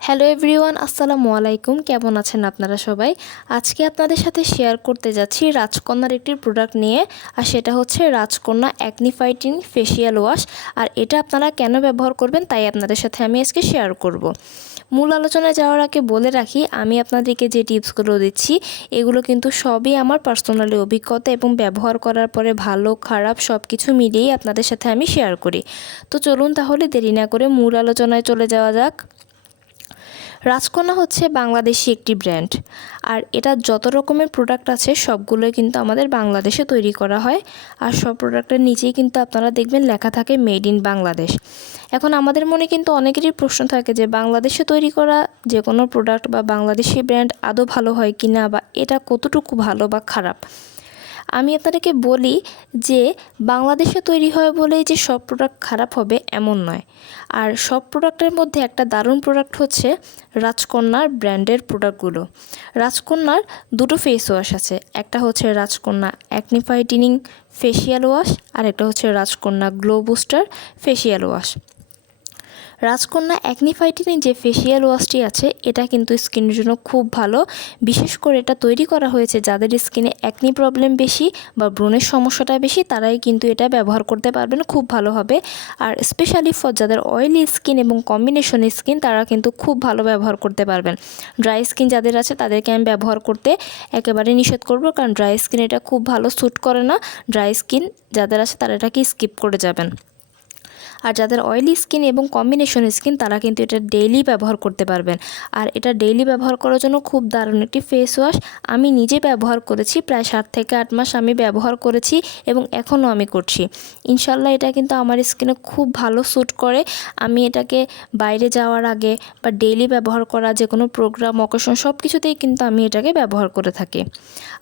Hello everyone, আসসালামু আলাইকুম। কেমন আছেন আপনারা সবাই? আজকে আপনাদের সাথে শেয়ার করতে যাচ্ছি রাজকন্যার একটি প্রোডাক্ট নিয়ে, আর সেটা হচ্ছে রাজকন্যা অ্যাকনি ফাইটিং ফেসিয়াল ওয়াশ। আর এটা আপনারা কেন ব্যবহার করবেন তাই আপনাদের সাথে আমি আজকে শেয়ার করব। মূল আলোচনায় যাওয়ার আগে বলে রাখি, আমি আপনাদেরকে যে টিপসগুলো দিচ্ছি এগুলো কিন্তু সবই আমার পার্সোনালি অভিজ্ঞতা এবং ব্যবহার করার পরে ভালো খারাপ সব কিছু মিলিয়েই আপনাদের সাথে আমি শেয়ার করি। তো চলুন তাহলে দেরি না করে মূল আলোচনায় চলে যাওয়া যাক। রাজকন্যা হচ্ছে বাংলাদেশি একটি ব্র্যান্ড, আর এটা যত রকমের প্রোডাক্ট আছে সবগুলোই কিন্তু আমাদের বাংলাদেশে তৈরি করা হয়। আর সব প্রোডাক্টের নিচেই কিন্তু আপনারা দেখবেন লেখা থাকে মেড ইন বাংলাদেশ। এখন আমাদের মনে কিন্তু অনেকেরই প্রশ্ন থাকে যে বাংলাদেশে তৈরি করা যে কোনো প্রোডাক্ট বা বাংলাদেশি ব্র্যান্ড আদৌ ভালো হয় কি না, বা এটা কতটুকু ভালো বা খারাপ। আমি আপনাদেরকে বলি যে বাংলাদেশে তৈরি হয় বলেই যে সব প্রোডাক্ট খারাপ হবে এমন নয়। আর সব প্রোডাক্টের মধ্যে একটা দারুণ প্রোডাক্ট হচ্ছে রাজকন্যার ব্র্যান্ডের প্রোডাক্টগুলো। রাজকন্যার দুটো ফেস ওয়াশ আছে, একটা হচ্ছে রাজকন্যা অ্যাকনি ফাইটিনিং ফেসিয়াল ওয়াশ, আর একটা হচ্ছে রাজকন্যা গ্লো বুস্টার ফেসিয়াল ওয়াশ। রাজকন্যা অ্যাকনি ফাইটিনিং যে ফেসিয়াল ওয়াশটি আছে এটা কিন্তু স্কিনের জন্য খুব ভালো। বিশেষ করে এটা তৈরি করা হয়েছে যাদের স্কিনে অ্যাকনি প্রবলেম বেশি বা ব্রণের সমস্যাটা বেশি, তারাই কিন্তু এটা ব্যবহার করতে পারবেন খুব ভালোভাবে। আর স্পেশালি ফর যাদের অয়েলি স্কিন এবং কম্বিনেশন স্কিন, তারা কিন্তু খুব ভালো ব্যবহার করতে পারবেন। ড্রাই স্কিন যাদের আছে তাদেরকে আমি ব্যবহার করতে একেবারে নিষেধ করব, কারণ ড্রাই স্কিন এটা খুব ভালো স্যুট করে না। ড্রাই স্কিন যাদের আছে তারা এটাকে স্কিপ করে যাবেন। আর যাদের অয়েলি স্কিন এবং কম্বিনেশন স্কিন তারা কিন্তু এটা ডেইলি ব্যবহার করতে পারবেন। আর এটা ডেইলি ব্যবহার করার জন্য খুব দারুণ একটি ফেস ওয়াশ। আমি নিজে ব্যবহার করেছি, প্রায় 7 থেকে 8 মাস আমি ব্যবহার করেছি এবং এখনও আমি করছি। ইনশাল্লাহ এটা কিন্তু আমার স্কিনে খুব ভালো স্যুট করে। আমি এটাকে বাইরে যাওয়ার আগে বা ডেইলি ব্যবহার করা যে কোনো প্রোগ্রাম অকেশন সব কিছুতেই কিন্তু আমি এটাকে ব্যবহার করে থাকি।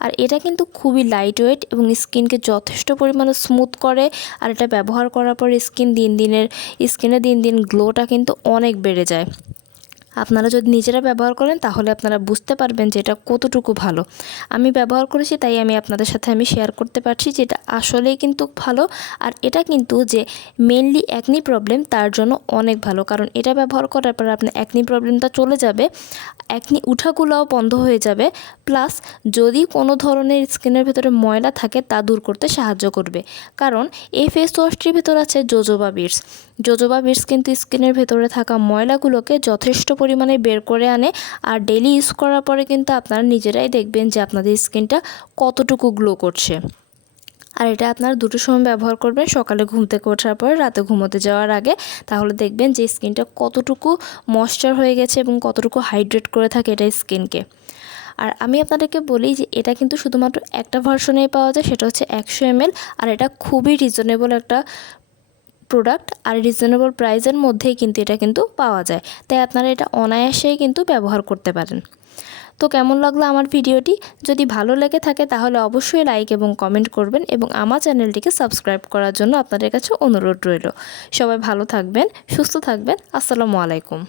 আর এটা কিন্তু খুবই লাইট ওয়েট এবং স্কিনকে যথেষ্ট পরিমাণে স্মুথ করে। আর এটা ব্যবহার করার পর স্কিনে দিন দিন গ্লোটা কিন্তু অনেক বেড়ে যায়। আপনারা যদি নিজেরা ব্যবহার করেন তাহলে আপনারা বুঝতে পারবেন যে এটা কতটুকু ভালো। আমি ব্যবহার করেছি তাই আমি আপনাদের সাথে শেয়ার করতে পারছি যে এটা আসলেই কিন্তু ভালো। আর এটা কিন্তু যে মেনলি অ্যাকনি প্রবলেম তার জন্য অনেক ভালো, কারণ এটা ব্যবহার করার পর আপনার অ্যাকনি প্রবলেমটা চলে যাবে, অ্যাকনি উঠাগুলোও বন্ধ হয়ে যাবে। প্লাস যদি কোনো ধরনের স্কিনের ভিতরে ময়লা থাকে তা দূর করতে সাহায্য করবে, কারণ এই ফেস ওয়াশটির ভিতর আছে জোজোবা বিটস। জোজোবা বিটস কিন্তু স্কিনের ভেতরে থাকা ময়লাগুলোকে যথেষ্ট পরিমাণে বের করে আনে। আর ডেইলি ইউজ করার পরে কিন্তু আপনারা নিজেরাই দেখবেন যে আপনাদের স্কিনটা কতটুকু গ্লো করছে। আর এটা আপনারা দুটোর সময় ব্যবহার করবেন, সকালে ঘুম থেকে ওঠার পর, রাতে ঘুমোতে যাওয়ার আগে। তাহলে দেখবেন যে স্কিনটা কতটুকু ময়েশ্চার হয়ে গেছে এবং কতটুকু হাইড্রেট করে থাকে এটা স্কিনকে। আর আমি আপনাদেরকে বলি যে এটা কিন্তু শুধুমাত্র একটা ভার্সনেই পাওয়া যায়, সেটা হচ্ছে 100 ml। আর এটা খুবই রিজনেবল একটা প্রোডাক্ট, আর রিজনেবল প্রাইসের মধ্যেই কিন্তু এটা কিন্তু পাওয়া যায়। তাই আপনারা এটা অনায়াসেই কিন্তু ব্যবহার করতে পারেন। তো কেমন লাগলো আমার ভিডিওটি? যদি ভালো লেগে থাকে তাহলে অবশ্যই লাইক এবং কমেন্ট করবেন, এবং আমার চ্যানেলটিকে সাবস্ক্রাইব করার জন্য আপনাদের কাছে অনুরোধ রইল। সবাই ভালো থাকবেন, সুস্থ থাকবেন। আসসালামু আলাইকুম।